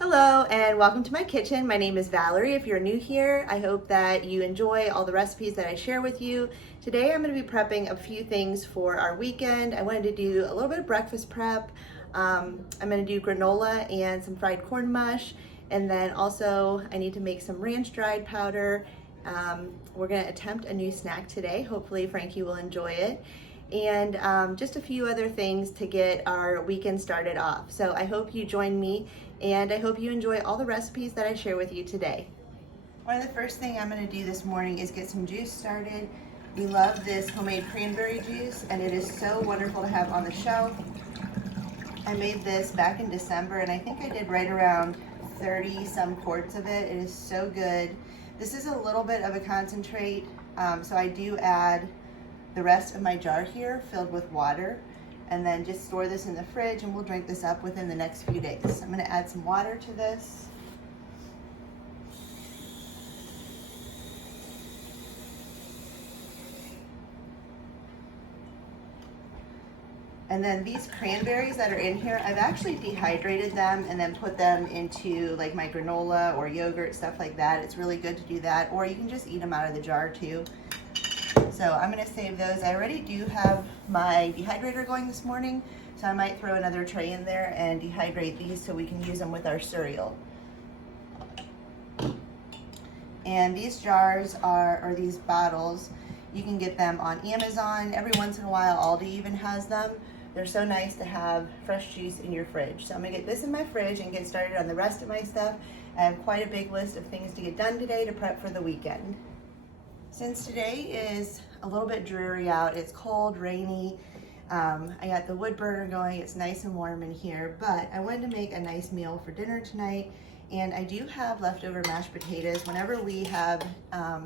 Hello and welcome to my kitchen. My name is Valerie. If you're new here, I hope that you enjoy all the recipes that I share with you. Today I'm going to be prepping a few things for our weekend. I wanted to do a little bit of breakfast prep. I'm going to do granola and some fried corn mush, and then also I need to make some ranch dried powder. We're going to attempt a new snack today. Hopefully Frankie will enjoy it. And just a few other things to get our weekend started off. So I hope you join me, and I hope you enjoy all the recipes that I share with you today. One of the first things I'm going to do this morning is get some juice started. We love this homemade cranberry juice, and it is so wonderful to have on the shelf. I made this back in December, and I think I did right around 30 some quarts of it. It is so good. This is a little bit of a concentrate, so I do add the rest of my jar here filled with water, and then just store this in the fridge, and we'll drink this up within the next few days. I'm going to add some water to this. And then these cranberries that are in here, I've actually dehydrated them and then put them into like my granola or yogurt, stuff like that. It's really good to do that, or you can just eat them out of the jar too. So I'm going to save those. I already do have my dehydrator going this morning, so I might throw another tray in there and dehydrate these so we can use them with our cereal. And these jars or these bottles, you can get them on Amazon. Every once in a while, Aldi even has them. They're so nice to have fresh juice in your fridge. So I'm going to get this in my fridge and get started on the rest of my stuff. I have quite a big list of things to get done today to prep for the weekend. Since today is a little bit dreary out, it's cold, rainy, I got the wood burner going, it's nice and warm in here, but I wanted to make a nice meal for dinner tonight, and I do have leftover mashed potatoes. Whenever we have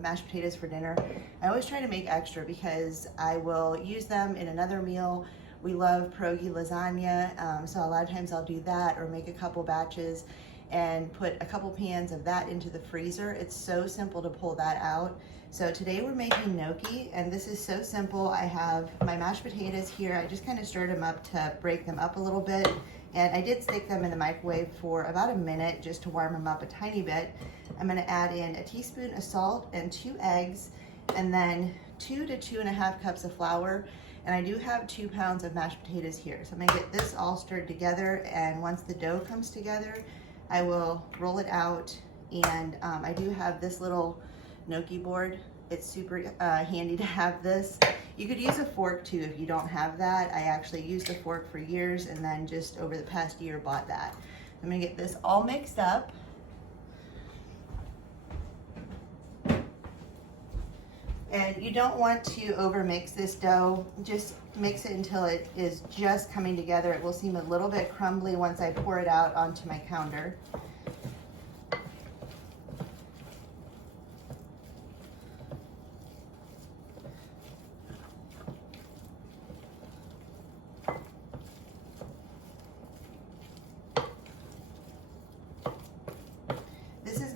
mashed potatoes for dinner, I always try to make extra because I will use them in another meal. We love pierogi lasagna, so a lot of times I'll do that or make a couple batches and put a couple pans of that into the freezer. It's so simple to pull that out. So today we're making gnocchi, and this is so simple. I have my mashed potatoes here. I just kind of stirred them up to break them up a little bit, and I did stick them in the microwave for about a minute just to warm them up a tiny bit. I'm going to add in a teaspoon of salt and 2 eggs, and then 2 to 2.5 cups of flour. And I do have 2 pounds of mashed potatoes here. So I'm going to get this all stirred together, and once the dough comes together, I will roll it out. And I do have this little gnocchi board. It's super handy to have this. You could use a fork too if you don't have that. I actually used a fork for years, and then just over the past year bought that. I'm gonna get this all mixed up. And you don't want to over mix this dough. Just mix it until it is just coming together. It will seem a little bit crumbly once I pour it out onto my counter.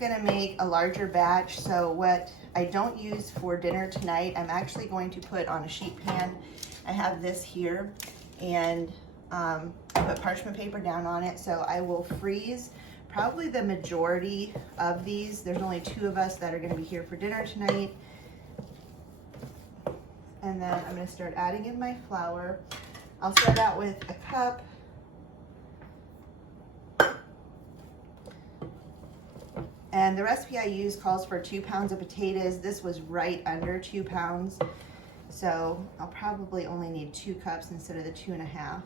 Going to make a larger batch, so what I don't use for dinner tonight, I'm actually going to put on a sheet pan. I have this here, and I put parchment paper down on it, so I will freeze probably the majority of these. There's only 2 of us that are going to be here for dinner tonight. And then I'm going to start adding in my flour. I'll start out with a cup. And the recipe I use calls for 2 pounds of potatoes. This was right under 2 pounds. So I'll probably only need 2 cups instead of the 2.5.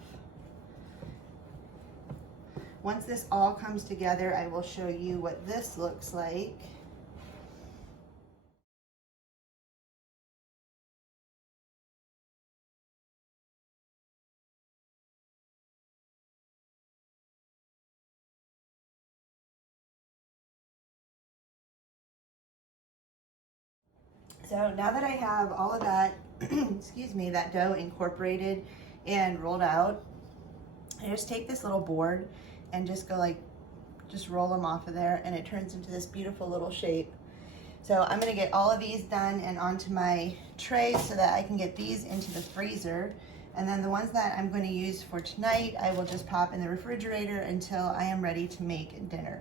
Once this all comes together, I will show you what this looks like. So now that I have all of that, excuse me, that dough incorporated and rolled out, I just take this little board and just go like, just roll them off of there, and it turns into this beautiful little shape. So I'm gonna get all of these done and onto my tray so that I can get these into the freezer. And then the ones that I'm going to use for tonight, I will just pop in the refrigerator until I am ready to make dinner.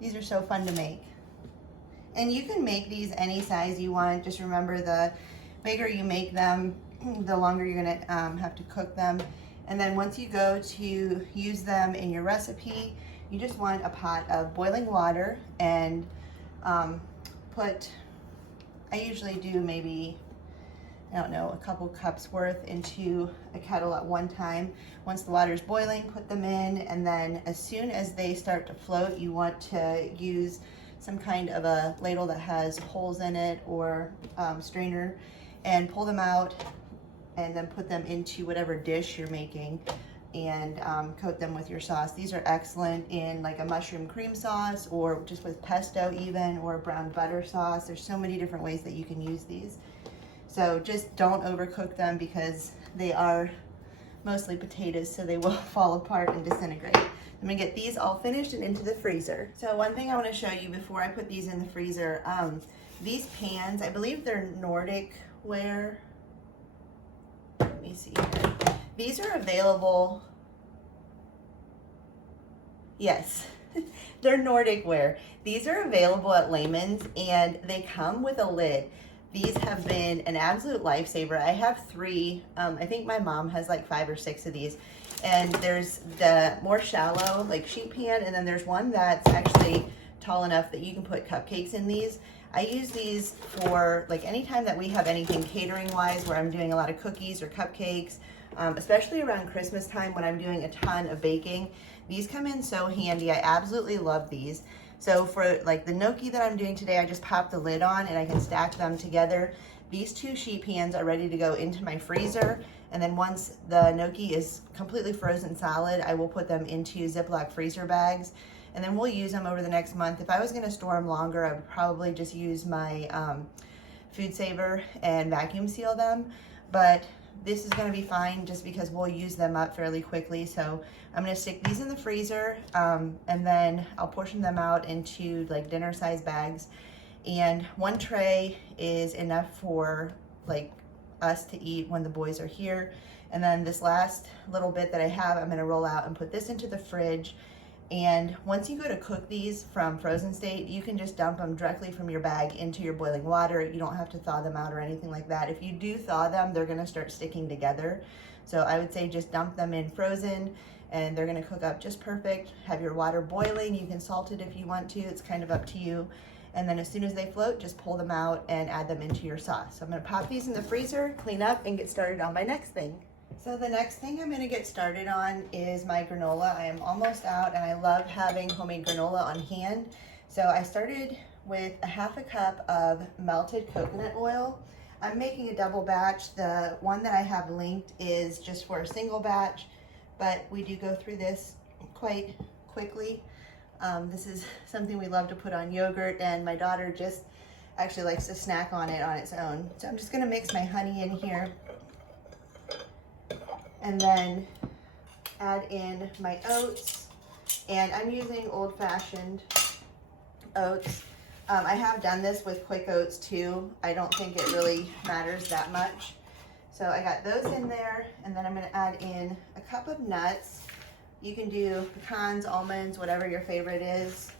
These are so fun to make. And you can make these any size you want. Just remember, the bigger you make them, the longer you're gonna have to cook them. And then once you go to use them in your recipe, you just want a pot of boiling water and I usually do maybe, I don't know, a couple cups worth into a kettle at one time. Once the water is boiling, put them in, and then as soon as they start to float, you want to use some kind of a ladle that has holes in it or strainer, and pull them out and then put them into whatever dish you're making and coat them with your sauce. These are excellent in like a mushroom cream sauce or just with pesto even, or brown butter sauce. There's so many different ways that you can use these. So just don't overcook them because they are mostly potatoes, so they will fall apart and disintegrate. I'm gonna get these all finished and into the freezer. So one thing I wanna show you before I put these in the freezer, these pans, I believe they're Nordic ware. Let me see here. These are available, yes, they're Nordic ware. These are available at Lehman's and they come with a lid. These have been an absolute lifesaver. I have 3, I think my mom has like 5 or 6 of these. And there's the more shallow like sheet pan, and then there's one that's actually tall enough that you can put cupcakes in these. I use these for like anytime that we have anything catering wise where I'm doing a lot of cookies or cupcakes, especially around Christmas time when I'm doing a ton of baking. These come in so handy. I absolutely love these. So for like the gnocchi that I'm doing today, I just pop the lid on and I can stack them together. These 2 sheet pans are ready to go into my freezer. And then once the gnocchi is completely frozen solid, I will put them into Ziploc freezer bags. And then we'll use them over the next month. If I was gonna store them longer, I would probably just use my food saver and vacuum seal them. But this is gonna be fine just because we'll use them up fairly quickly. So I'm gonna stick these in the freezer and then I'll portion them out into like dinner size bags. And 1 tray is enough for like us to eat when the boys are here. And then this last little bit that I have, I'm gonna roll out and put this into the fridge. And once you go to cook these from frozen state, you can just dump them directly from your bag into your boiling water. You don't have to thaw them out or anything like that. If you do thaw them, they're gonna start sticking together. So I would say just dump them in frozen and they're gonna cook up just perfect. Have your water boiling. You can salt it if you want to. It's kind of up to you. And then as soon as they float, just pull them out and add them into your sauce. So I'm gonna pop these in the freezer, clean up, and get started on my next thing. So the next thing I'm gonna get started on is my granola. I am almost out and I love having homemade granola on hand. So I started with a 1/2 cup of melted coconut oil. I'm making a double batch. The one that I have linked is just for a single batch, but we do go through this quite quickly. This is something we love to put on yogurt, and my daughter just actually likes to snack on it on its own. So I'm just gonna mix my honey in here and then add in my oats. And I'm using old-fashioned oats. I have done this with quick oats too. I don't think it really matters that much. So I got those in there, and then I'm gonna add in a cup of nuts. You can do pecans, almonds, whatever your favorite is.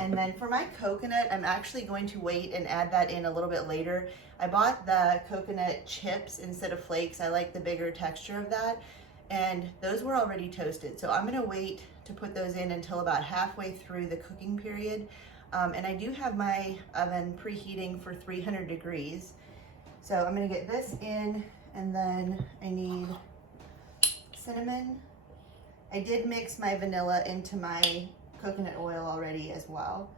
And then for my coconut, I'm actually going to wait and add that in a little bit later. I bought the coconut chips instead of flakes. I like the bigger texture of that. And those were already toasted. So I'm gonna wait to put those in until about halfway through the cooking period. And I do have my oven preheating for 300 degrees. So I'm gonna get this in, and then I need cinnamon. I did mix my vanilla into my coconut oil already as well.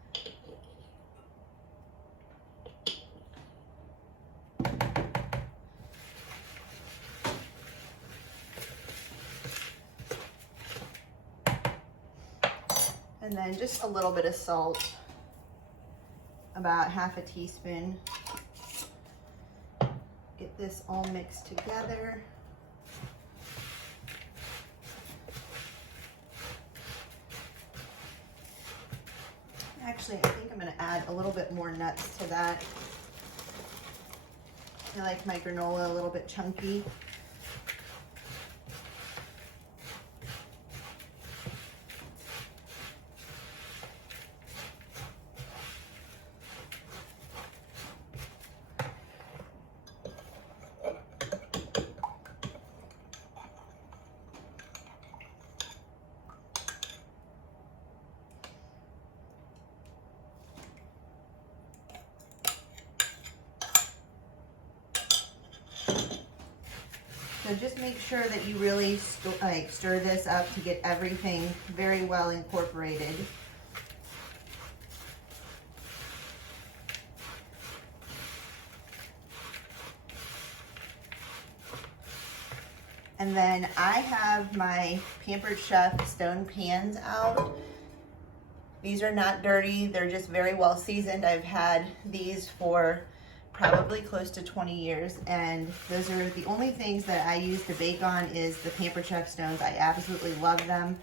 And then just a little bit of salt, about 1/2 teaspoon. Get this all mixed together. Actually, I think I'm gonna add a little bit more nuts to that. I like my granola a little bit chunky. So just make sure that you really stir this up to get everything very well incorporated. And then I have my Pampered Chef stone pans out. These are not dirty, they're just very well seasoned. I've had these for probably close to 20 years, and those are the only things that I use to bake on is the Pampered Chef stones. I absolutely love them.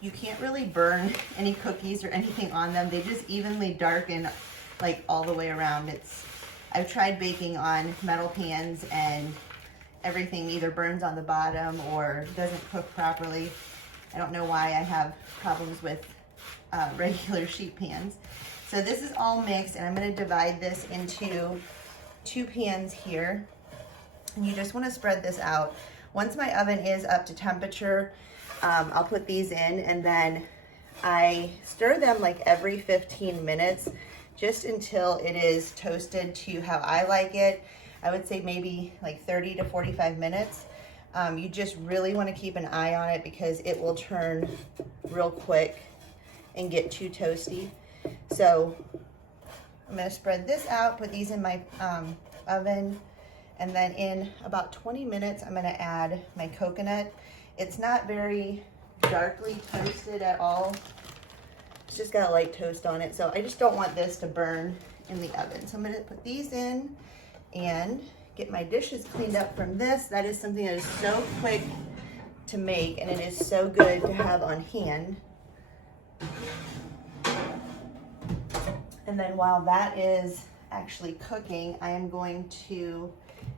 You can't really burn any cookies or anything on them. They just evenly darken like all the way around. I've tried baking on metal pans and everything either burns on the bottom or doesn't cook properly. I don't know why I have problems with regular sheet pans. So this is all mixed, and I'm going to divide this into 2 pans here. And you just want to spread this out. Once my oven is up to temperature, I'll put these in, and then I stir them like every 15 minutes just until it is toasted to how I like it. I would say maybe like 30 to 45 minutes. You just really want to keep an eye on it because it will turn real quick and get too toasty. So I'm going to spread this out, put these in my oven, and then in about 20 minutes I'm going to add my coconut. It's not very darkly toasted at all. It's just got a light toast on it, so I just don't want this to burn in the oven. So I'm going to put these in and get my dishes cleaned up from this. That is something that is so quick to make, and it is so good to have on hand. And then while that is actually cooking, I am going to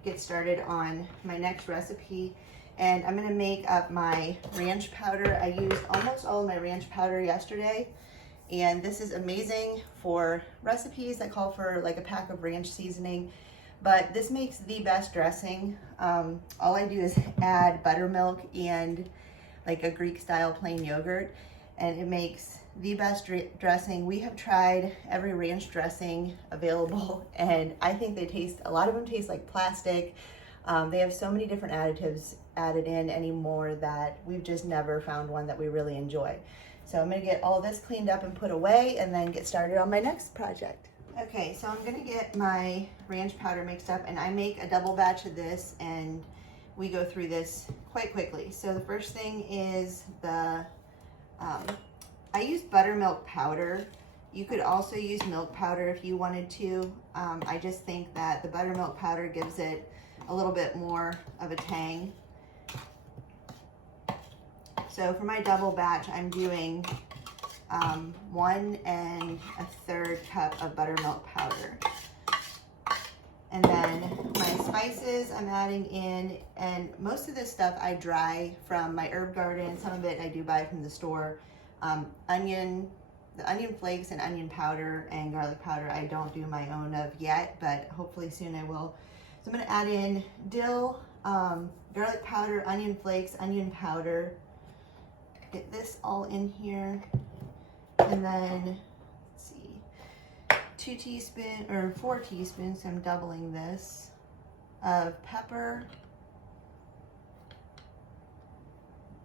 get started on my next recipe. And I'm going to make up my ranch powder. I used almost all of my ranch powder yesterday. And this is amazing for recipes that call for like a pack of ranch seasoning. But this makes the best dressing. All I do is add buttermilk and like a Greek style plain yogurt, and it makes the best dressing. We have tried every ranch dressing available, and I think a lot of them taste like plastic. They have so many different additives added in anymore that we've just never found one that we really enjoy. So I'm gonna get all this cleaned up and put away and then get started on my next project. Okay, so I'm gonna get my ranch powder mixed up, and I make a double batch of this, and we go through this quite quickly. So the first thing is I use buttermilk powder. You could also use milk powder if you wanted to. I just think that the buttermilk powder gives it a little bit more of a tang. So for my double batch, I'm doing 1 1/3 cup of buttermilk powder. And then my spices I'm adding in, and most of this stuff I dry from my herb garden. Some of it I do buy from the store. The onion flakes and onion powder and garlic powder I don't do my own of yet, but hopefully soon I will. So I'm going to add in dill, garlic powder, onion flakes, onion powder. Get this all in here, and then let's see, 4 teaspoons, so I'm doubling this, of pepper,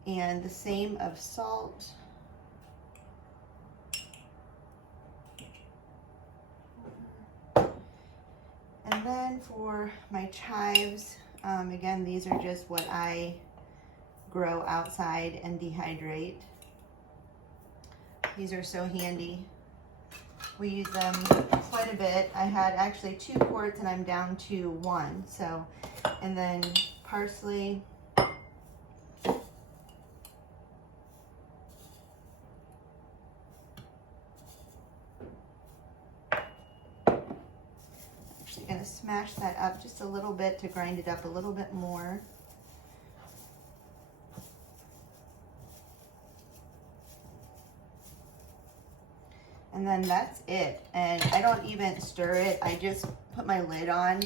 and the same of salt. And then for my chives, again, these are just what I grow outside and dehydrate. These are so handy. We use them quite a bit. I had actually 2 quarts and I'm down to 1. So, and then parsley. Actually gonna smash that up just a little bit to grind it up a little bit more. And then that's it. And I don't even stir it. I just put my lid on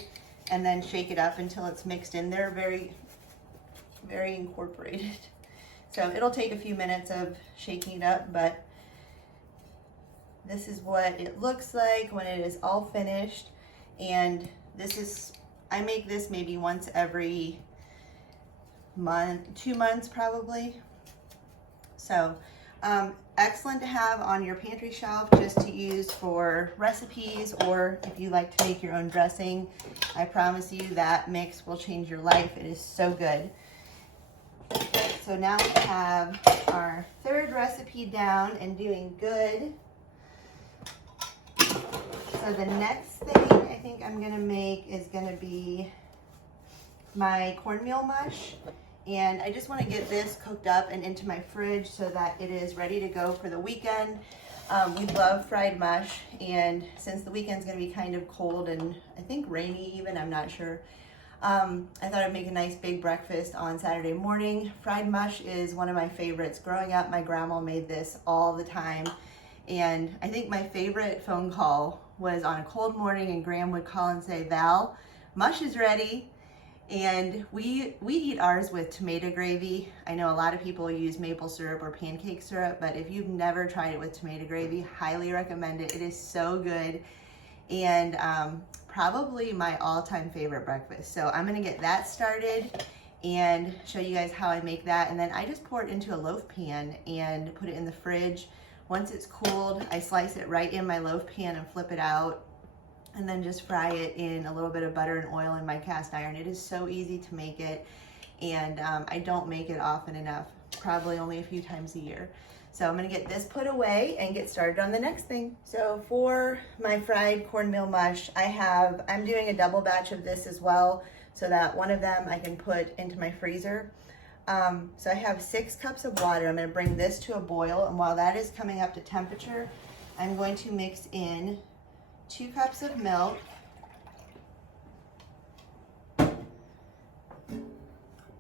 and then shake it up until it's mixed in there, very, very incorporated. So it'll take a few minutes of shaking it up, but this is what it looks like when it is all finished. And this is, I make this maybe once every month, 2 months probably. So excellent to have on your pantry shelf just to use for recipes, or if you like to make your own dressing. I promise you that mix will change your life. It is so good. So now we have our third recipe down and doing good. So the next thing I think I'm gonna make is gonna be my cornmeal mush. And I just want to get this cooked up and into my fridge so that it is ready to go for the weekend. We love fried mush, and since the weekend's going to be kind of cold and I think rainy even, I'm not sure, I thought I'd make a nice big breakfast on Saturday morning. Fried mush is one of my favorites. Growing up, my grandma made this all the time, and I think my favorite phone call was on a cold morning, and Graham would call and say, "Val, mush is ready." And we eat ours with tomato gravy. I know a lot of people use maple syrup or pancake syrup, but if you've never tried it with tomato gravy, highly recommend it. It is so good, and probably my all-time favorite breakfast. So I'm gonna get that started and show you guys how I make that. And then I just pour it into a loaf pan and put it in the fridge. Once it's cooled, I slice it right in my loaf pan and flip it out, and then just fry it in a little bit of butter and oil in my cast iron. It is so easy to make it, and I don't make it often enough, probably only a few times a year. So I'm gonna get this put away and get started on the next thing. So for my fried cornmeal mush, I'm doing a double batch of this as well, so that one of them I can put into my freezer. So I have 6 cups of water. I'm gonna bring this to a boil, and while that is coming up to temperature, I'm going to mix in 2 cups of milk,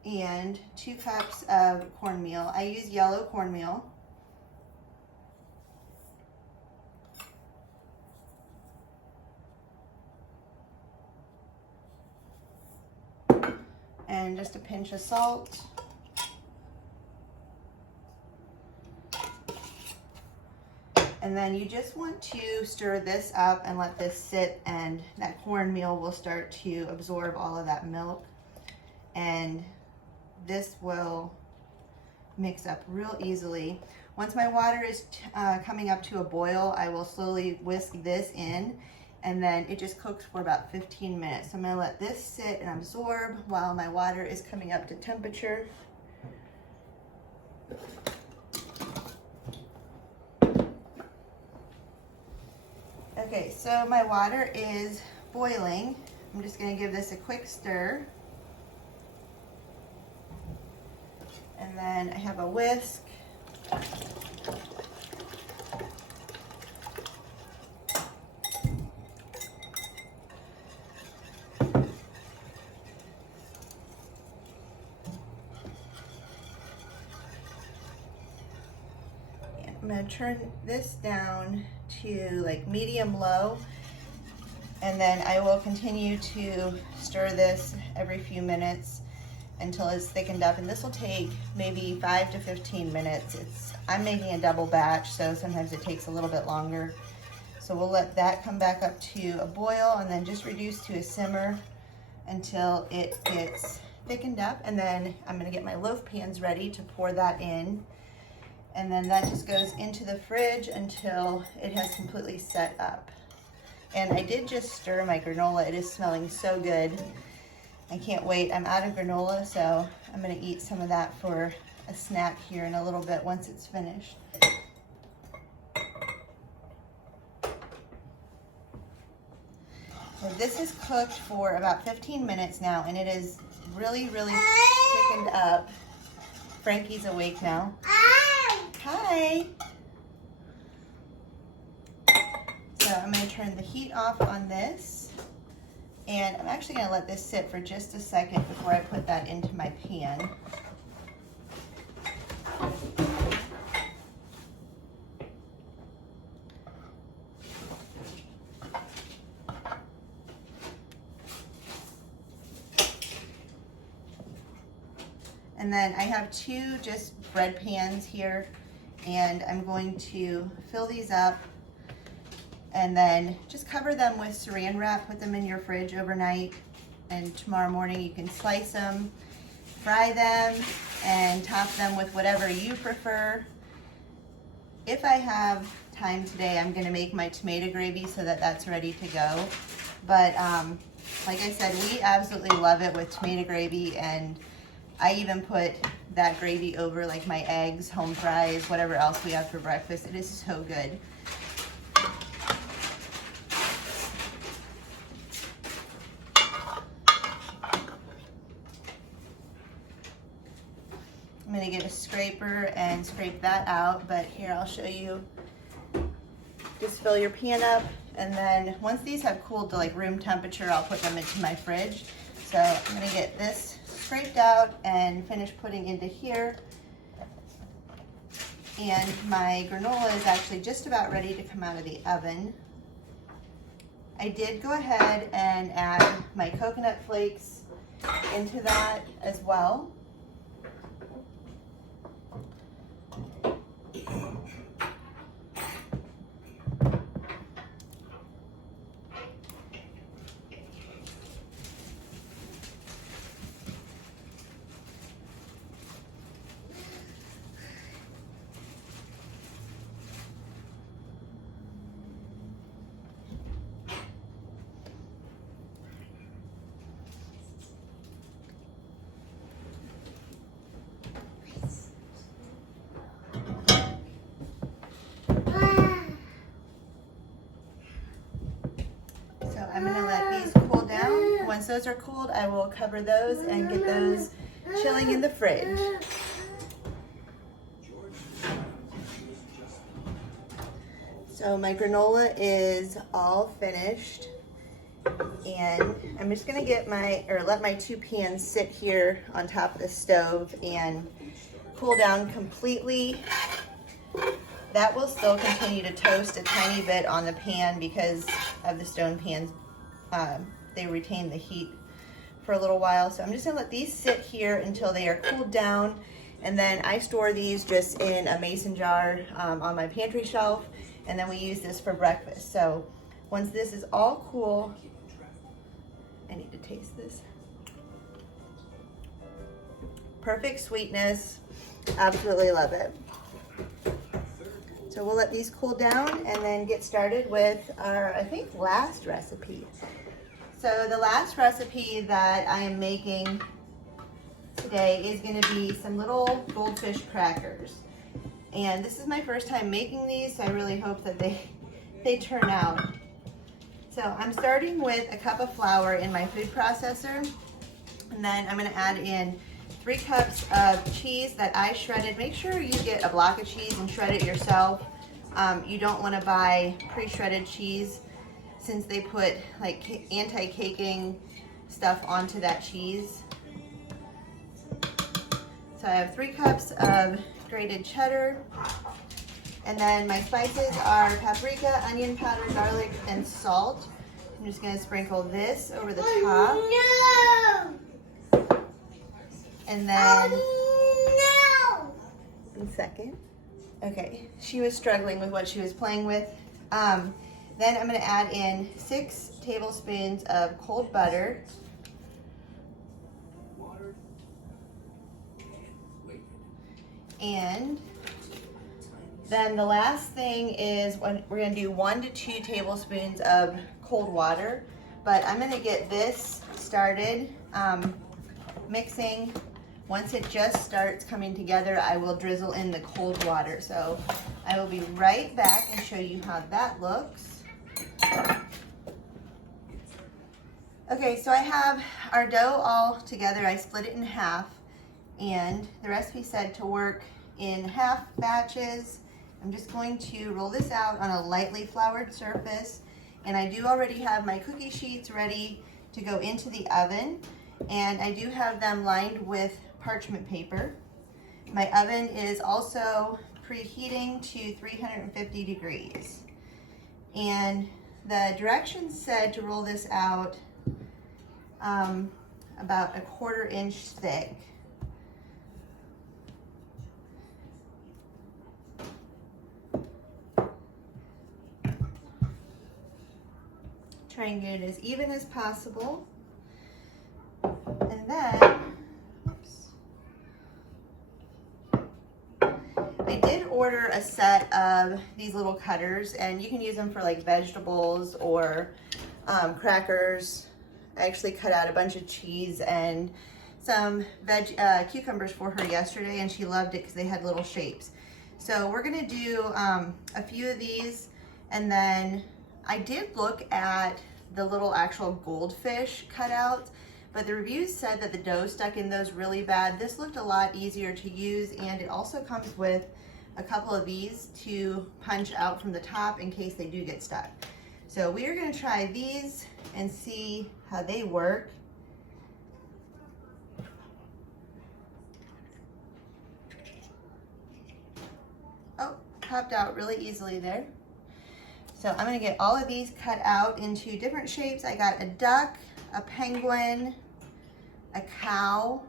and 2 cups of cornmeal. I use yellow cornmeal. And just a pinch of salt. And then you just want to stir this up and let this sit, and that cornmeal will start to absorb all of that milk. And this will mix up real easily. Once my water is coming up to a boil, I will slowly whisk this in, and then it just cooks for about 15 minutes. So I'm gonna let this sit and absorb while my water is coming up to temperature. Okay, so my water is boiling. I'm just gonna give this a quick stir. And then I have a whisk. And I'm gonna turn this down to like medium low, and then I will continue to stir this every few minutes until it's thickened up, and this will take maybe 5 to 15 minutes. I'm making a double batch, so sometimes it takes a little bit longer. So we'll let that come back up to a boil, and then just reduce to a simmer until it gets thickened up. And then I'm gonna get my loaf pans ready to pour that in. And then that just goes into the fridge until it has completely set up. And I did just stir my granola. It is smelling so good. I can't wait. I'm out of granola, so I'm gonna eat some of that for a snack here in a little bit once it's finished. So this is cooked for about 15 minutes now, and it is really, really thickened up. Frankie's awake now. Hi. So I'm going to turn the heat off on this, And I'm actually gonna let this sit for just a second before I put that into my pan. And then I have two just bread pans here, and I'm going to fill these up and then just cover them with saran wrap, put them in your fridge overnight, and tomorrow morning you can slice them, fry them, and top them with whatever you prefer. If I have time today, I'm gonna make my tomato gravy so that that's ready to go. But like I said, we absolutely love it with tomato gravy, and I even put that gravy over like my eggs, home fries, whatever else we have for breakfast. It is so good. I'm gonna get a scraper and scrape that out, but here I'll show you. Just fill your pan up, and then once these have cooled to like room temperature, I'll put them into my fridge. So I'm gonna get this scraped out and finish putting into here. And my granola is actually just about ready to come out of the oven. I did go ahead and add my coconut flakes into that as well. I'm gonna let these cool down. Once those are cooled, I will cover those and get those chilling in the fridge. So my granola is all finished, and I'm just gonna let my two pans sit here on top of the stove and cool down completely. That will still continue to toast a tiny bit on the pan because of the stone pans. They retain the heat for a little while. So I'm just gonna let these sit here until they are cooled down. And then I store these just in a mason jar on my pantry shelf. And then we use this for breakfast. So once this is all cool, I need to taste this. Perfect sweetness, absolutely love it. So we'll let these cool down and then get started with our, I think, last recipe. So the last recipe that I am making today is going to be some little goldfish crackers. And this is my first time making these, so I really hope that they turn out. So I'm starting with a cup of flour in my food processor, and then I'm going to add in 3 cups of cheese that I shredded. Make sure you get a block of cheese and shred it yourself. You don't want to buy pre-shredded cheese, since they put like anti-caking stuff onto that cheese. So I have 3 cups of grated cheddar, and then my spices are paprika, onion powder, garlic, and salt. I'm just going to sprinkle this over the top. And then, one second. Okay, she was struggling with what she was playing with. Then I'm going to add in 6 tablespoons of cold butter. And then the last thing is we're going to do 1 to 2 tablespoons of cold water. But I'm going to get this started mixing. Once it just starts coming together, I will drizzle in the cold water. So I will be right back and show you how that looks. Okay, so I have our dough all together. I split it in half, and the recipe said to work in half batches. I'm just going to roll this out on a lightly floured surface, and I do already have my cookie sheets ready to go into the oven, and I do have them lined with parchment paper. My oven is also preheating to 350 degrees. And the directions said to roll this out about a 1/4 inch thick. Try and get it as even as possible. And then, oops. I did order a set of these little cutters, and you can use them for like vegetables or crackers. I actually cut out a bunch of cheese and some cucumbers for her yesterday, and she loved it because they had little shapes. So we're gonna do a few of these, and then I did look at the little actual goldfish cutouts, but the reviews said that the dough stuck in those really bad. This looked a lot easier to use, and it also comes with a couple of these to punch out from the top in case they do get stuck. So we are going to try these and see how they work. Oh, popped out really easily there. So I'm going to get all of these cut out into different shapes. I got a duck, a penguin, a cow,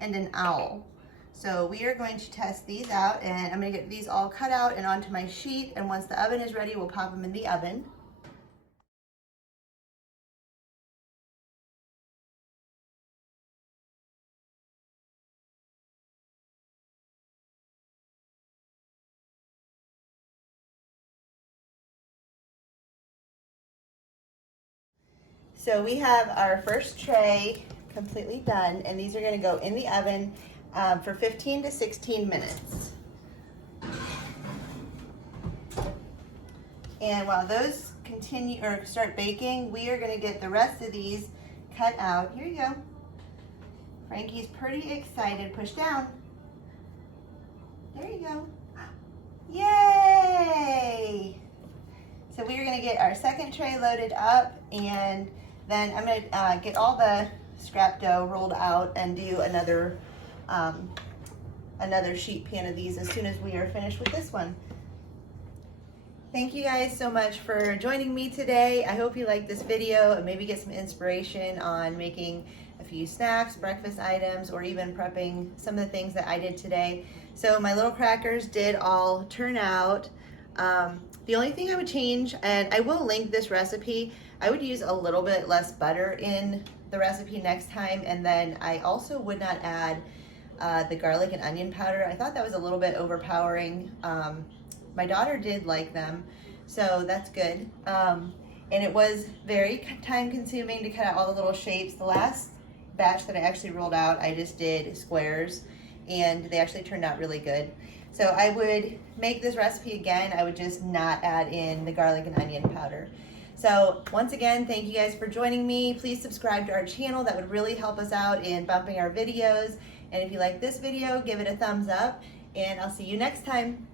and an owl. So we are going to test these out, and I'm going to get these all cut out and onto my sheet, and once the oven is ready, we'll pop them in the oven. So we have our first tray completely done, and these are going to go in the oven for 15 to 16 minutes. And while those continue or start baking, we are going to get the rest of these cut out. Here you go. Frankie's pretty excited. Push down. There you go. Yay! So we are going to get our second tray loaded up, and then I'm going to get all the scrap dough rolled out and do another sheet pan of these as soon as we are finished with this one. Thank you guys so much for joining me today. I hope you liked this video and maybe get some inspiration on making a few snacks, breakfast items, or even prepping some of the things that I did today. So my little crackers did all turn out. The only thing I would change, and I will link this recipe, I would use a little bit less butter in the recipe next time, and then I also would not add the garlic and onion powder. I thought that was a little bit overpowering. My daughter did like them, so that's good. And it was very time consuming to cut out all the little shapes. The last batch that I actually rolled out, I just did squares, and they actually turned out really good. So I would make this recipe again. I would just not add in the garlic and onion powder. So once again, thank you guys for joining me. Please subscribe to our channel. That would really help us out in bumping our videos. And if you like this video, give it a thumbs up, and I'll see you next time.